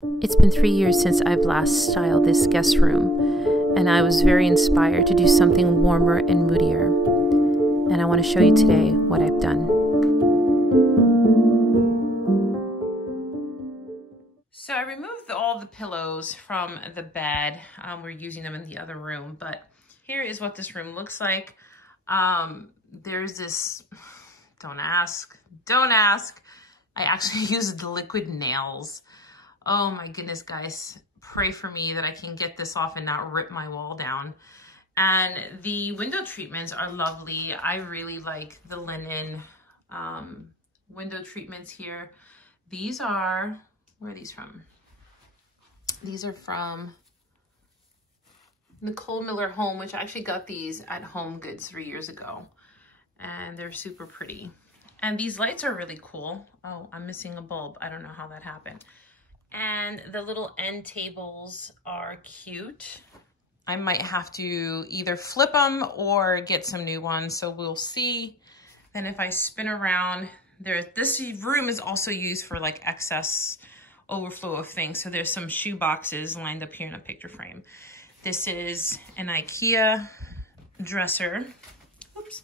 It's been 3 years since I've last styled this guest room, and I was very inspired to do something warmer and moodier. And I want to show you today what I've done. So I removed all the pillows from the bed. We're using them in the other room, but here is what this room looks like. There's this, don't ask. I actually used the liquid nails. Oh my goodness, guys, pray for me that I can get this off and not rip my wall down. And the window treatments are lovely. I really like the linen window treatments here. These are, where are these from? These are from Nicole Miller Home, which I actually got these at Home Goods 3 years ago. And they're super pretty. And these lights are really cool. Oh, I'm missing a bulb. I don't know how that happened. And the little end tables are cute. I might have to either flip them or get some new ones, so we'll see. Then if I spin around, this room is also used for like excess overflow of things. So there's some shoe boxes lined up here in a picture frame. This is an IKEA dresser. Oops.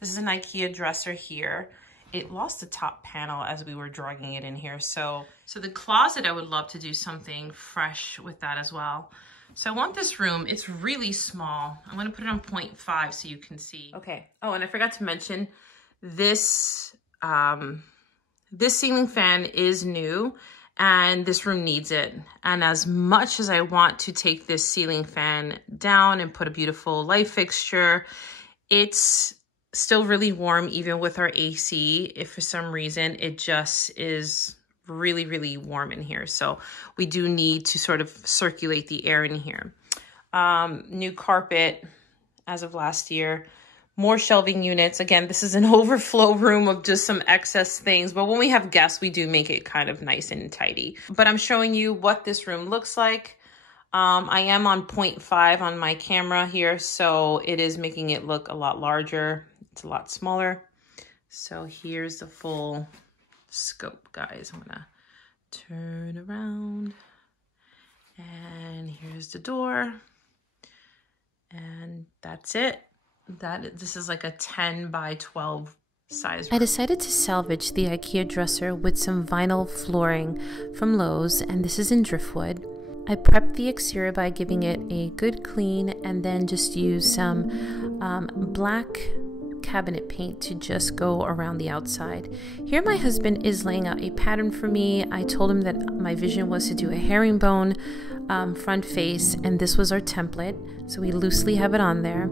This is an IKEA dresser here. It lost the top panel as we were dragging it in here. So the closet, I would love to do something fresh with that as well. So I want this room, it's really small. I'm gonna put it on 0.5 so you can see. Okay, oh, and I forgot to mention, this ceiling fan is new and this room needs it. And as much as I want to take this ceiling fan down and put a beautiful light fixture, it's still really warm even with our AC. If for some reason it just is really, really warm in here. So we do need to sort of circulate the air in here. New carpet as of last year. More shelving units. Again, this is an overflow room of just some excess things. But when we have guests, we do make it kind of nice and tidy. But I'm showing you what this room looks like. I am on 0.5 on my camera here, so it is making it look a lot larger. It's a lot smaller. So here's the full scope, guys. I'm gonna turn around and here's the door and that's it. This is like a 10 by 12 size room. I decided to salvage the IKEA dresser with some vinyl flooring from Lowe's, and this is in driftwood. I prepped the exterior by giving it a good clean and then just use some black cabinet paint to just go around the outside. Here my husband is laying out a pattern for me. I told him that my vision was to do a herringbone front face, and this was our template, so we loosely have it on there.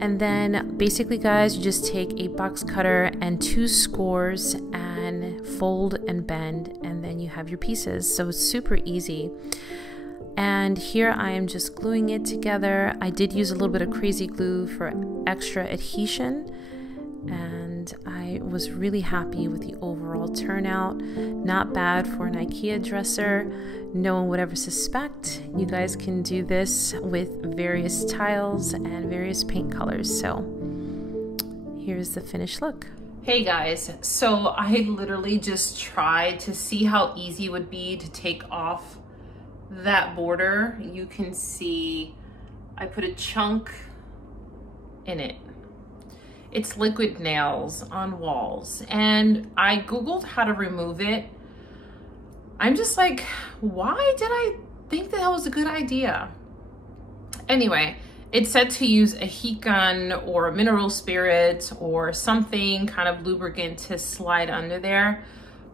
And then basically, guys, you just take a box cutter and 2 scores and fold and bend, and then you have your pieces. So it's super easy. And here I am just gluing it together. I did use a little bit of crazy glue for extra adhesion, and I was really happy with the overall turnout. Not bad for an IKEA dresser. No one would ever suspect. You guys can do this with various tiles and various paint colors. So here's the finished look. Hey guys, so I literally just tried to see how easy it would be to take off that border. You can see I put a chunk in it. It's liquid nails on walls, and I googled how to remove it. I'm just like, why did I think that was a good idea? Anyway, it said to use a heat gun or a mineral spirit or something kind of lubricant to slide under there,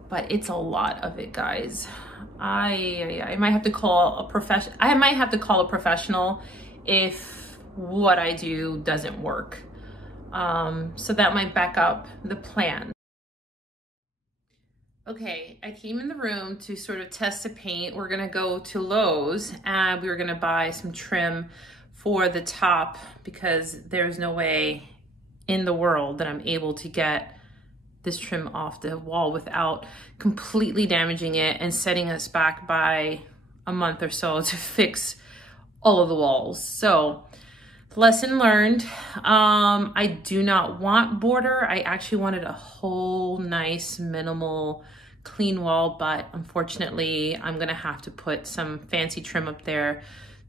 but it's a lot of it, guys. I might have to call a professional if what I do doesn't work. So that might back up the plan. Okay, I came in the room to sort of test the paint. We're gonna go to Lowe's and we were gonna buy some trim for the top because there's no way in the world that I'm able to get this trim off the wall without completely damaging it and setting us back by a month or so to fix all of the walls. So lesson learned. I do not want border. I actually wanted a whole nice minimal clean wall, but unfortunately I'm gonna have to put some fancy trim up there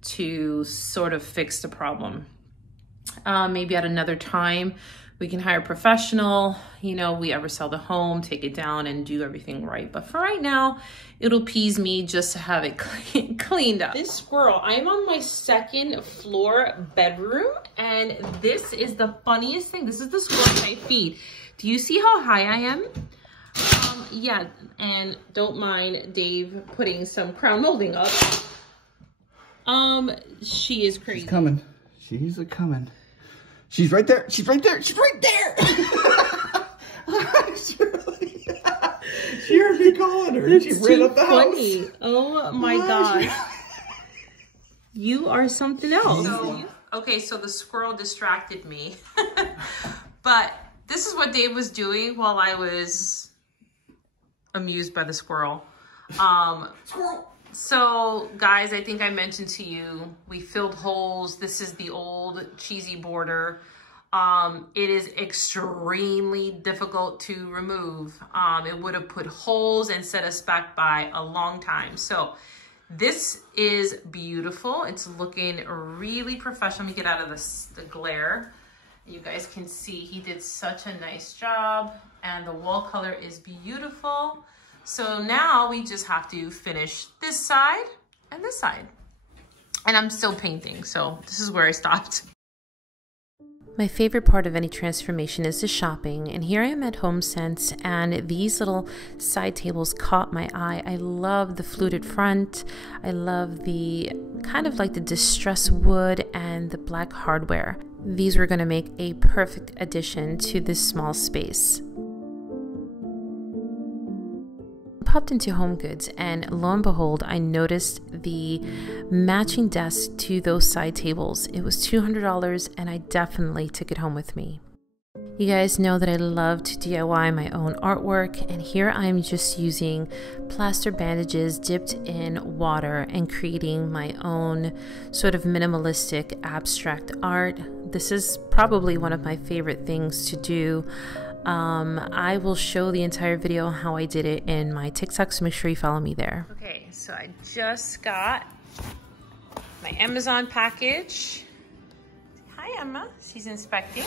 to sort of fix the problem. Maybe at another time we can hire a professional, you know, we ever sell the home, take it down and do everything right. But for right now, it'll appease me just to have it cleaned up. This squirrel, I'm on my second floor bedroom, and this is the funniest thing. This is the squirrel I feed. Do you see how high I am? Yeah, and don't mind Dave putting some crown molding up. She is crazy. She's coming. She's a-coming. She's right there. She's right there. She's right there. She heard me calling her. She ran up the house. Oh my gosh. You are something else. So the squirrel distracted me. But this is what Dave was doing while I was amused by the squirrel. Squirrel. So guys, I think I mentioned to you, we filled holes. This is the old cheesy border. It is extremely difficult to remove. It would have put holes and set us back by a long time. So this is beautiful. It's looking really professional. Let me get out of the glare. You guys can see he did such a nice job, and the wall color is beautiful. So now we just have to finish this side and this side. And I'm still painting, so this is where I stopped. My favorite part of any transformation is the shopping, and here I am at HomeSense, and these little side tables caught my eye. I love the fluted front. I love the kind of like the distressed wood and the black hardware. These were going to make a perfect addition to this small space. Popped into HomeGoods, and lo and behold, I noticed the matching desk to those side tables. It was $200, and I definitely took it home with me. You guys know that I love to DIY my own artwork, and here I'm just using plaster bandages dipped in water and creating my own sort of minimalistic abstract art. This is probably one of my favorite things to do. I will show the entire video how I did it in my TikTok, so make sure you follow me there. Okay, so I just got my Amazon package. Hi, Emma. She's inspecting.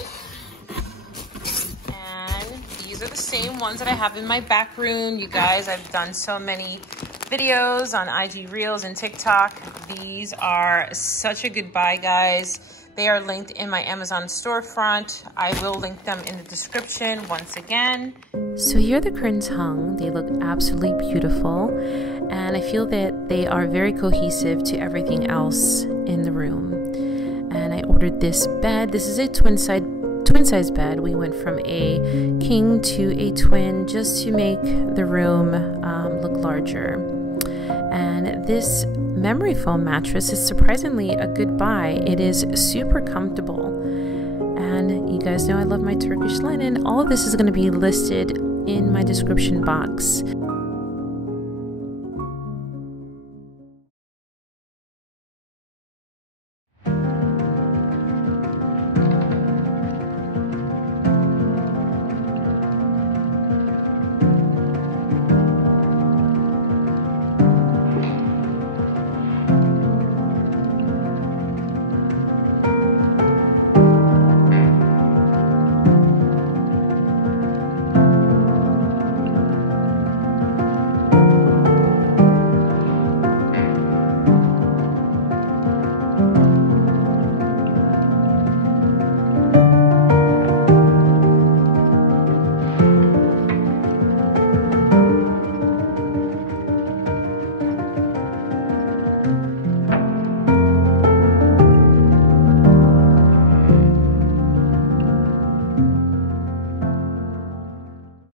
And these are the same ones that I have in my back room. You guys, I've done so many videos on IG Reels and TikTok. These are such a good buy, guys. They are linked in my Amazon storefront. I will link them in the description once again. So here the curtains hung. They look absolutely beautiful. And I feel that they are very cohesive to everything else in the room. And I ordered this bed. This is a twin size bed. We went from a king to a twin just to make the room look larger. And this memory foam mattress is surprisingly a good buy. It is super comfortable, and you guys know I love my Turkish linen. All of this is going to be listed in my description box.